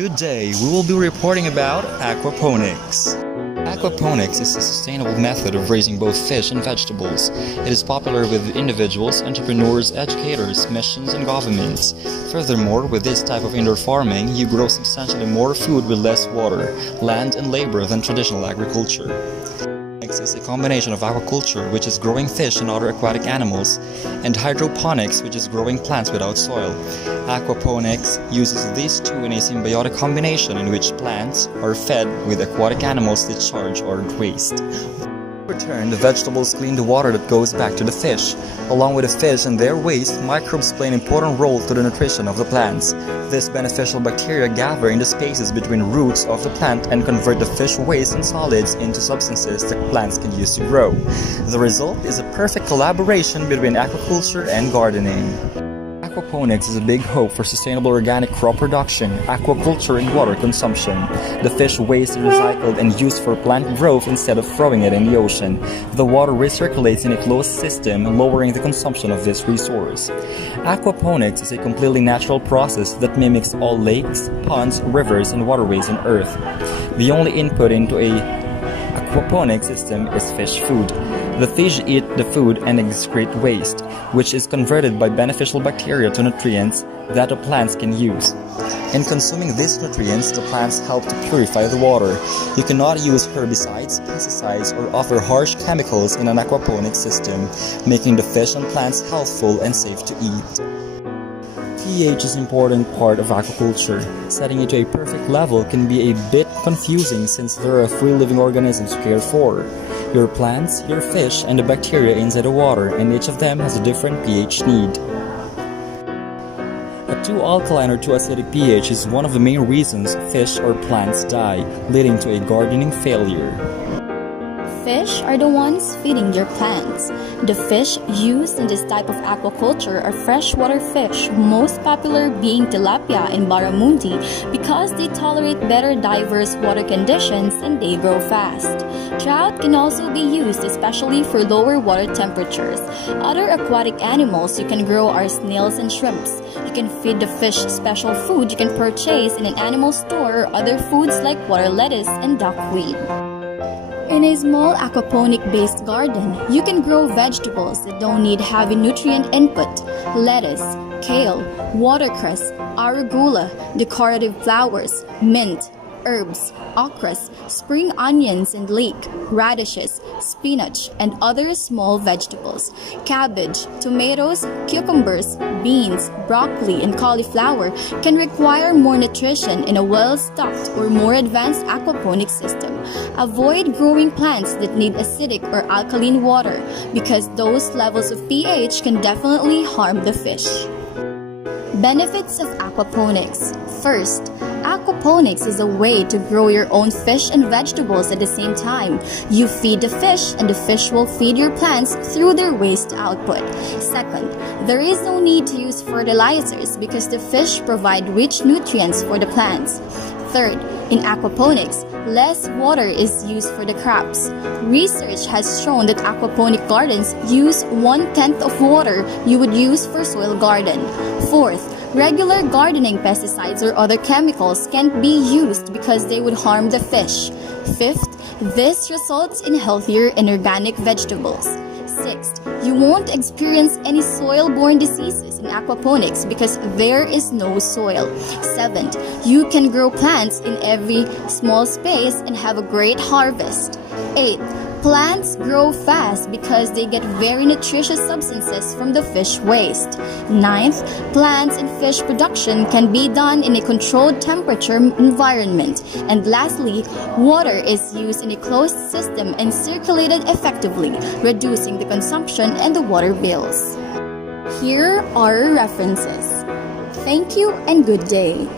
Good day, we will be reporting about aquaponics. Aquaponics is a sustainable method of raising both fish and vegetables. It is popular with individuals, entrepreneurs, educators, missions, and governments. Furthermore, with this type of indoor farming, you grow substantially more food with less water, land, and labor than traditional agriculture. Is a combination of aquaculture, which is growing fish and other aquatic animals, and hydroponics, which is growing plants without soil. Aquaponics uses these two in a symbiotic combination in which plants are fed with aquatic animals discharge or waste. In return, the vegetables clean the water that goes back to the fish. Along with the fish and their waste, microbes play an important role to the nutrition of the plants. This beneficial bacteria gather in the spaces between roots of the plant and convert the fish waste and solids into substances that plants can use to grow. The result is a perfect collaboration between aquaculture and gardening. Aquaponics is a big hope for sustainable organic crop production, aquaculture, and water consumption. The fish waste is recycled and used for plant growth instead of throwing it in the ocean. The water recirculates in a closed system, lowering the consumption of this resource. Aquaponics is a completely natural process that mimics all lakes, ponds, rivers, and waterways on Earth. The only input into a aquaponics system is fish food. The fish eat the food and excrete waste, which is converted by beneficial bacteria to nutrients that the plants can use. In consuming these nutrients, the plants help to purify the water. You cannot use herbicides, pesticides, or other harsh chemicals in an aquaponics system, making the fish and plants healthful and safe to eat. pH is an important part of aquaculture. Setting it to a perfect level can be a bit confusing since there are three living organisms to care for: your plants, your fish, and the bacteria inside the water, and each of them has a different pH need. A too alkaline or too acidic pH is one of the main reasons fish or plants die, leading to a gardening failure. Fish are the ones feeding your plants. The fish used in this type of aquaculture are freshwater fish, most popular being tilapia and barramundi because they tolerate better diverse water conditions and they grow fast. Trout can also be used especially for lower water temperatures. Other aquatic animals you can grow are snails and shrimps. You can feed the fish special food you can purchase in an animal store or other foods like water lettuce and duckweed. In a small aquaponic-based garden, you can grow vegetables that don't need heavy nutrient input: lettuce, kale, watercress, arugula, decorative flowers, mint, herbs, okras, spring onions and leek, radishes, spinach, and other small vegetables. Cabbage, tomatoes, cucumbers, beans, broccoli, and cauliflower can require more nutrition in a well-stocked or more advanced aquaponic system. Avoid growing plants that need acidic or alkaline water because those levels of pH can definitely harm the fish. Benefits of aquaponics. First, aquaponics is a way to grow your own fish and vegetables at the same time. You feed the fish and the fish will feed your plants through their waste output. Second, there is no need to use fertilizers because the fish provide rich nutrients for the plants. Third, in aquaponics, less water is used for the crops. Research has shown that aquaponic gardens use 1/10 of water you would use for soil garden. Fourth, regular gardening pesticides or other chemicals can't be used because they would harm the fish. Fifth, this results in healthier and organic vegetables. Sixth, you won't experience any soil-borne diseases in aquaponics because there is no soil. Seventh, you can grow plants in every small space and have a great harvest. Eighth, plants grow fast because they get very nutritious substances from the fish waste. Ninth, plants and fish production can be done in a controlled temperature environment. And lastly, water is used in a closed system and circulated effectively, reducing the consumption and the water bills. Here are references. Thank you and good day.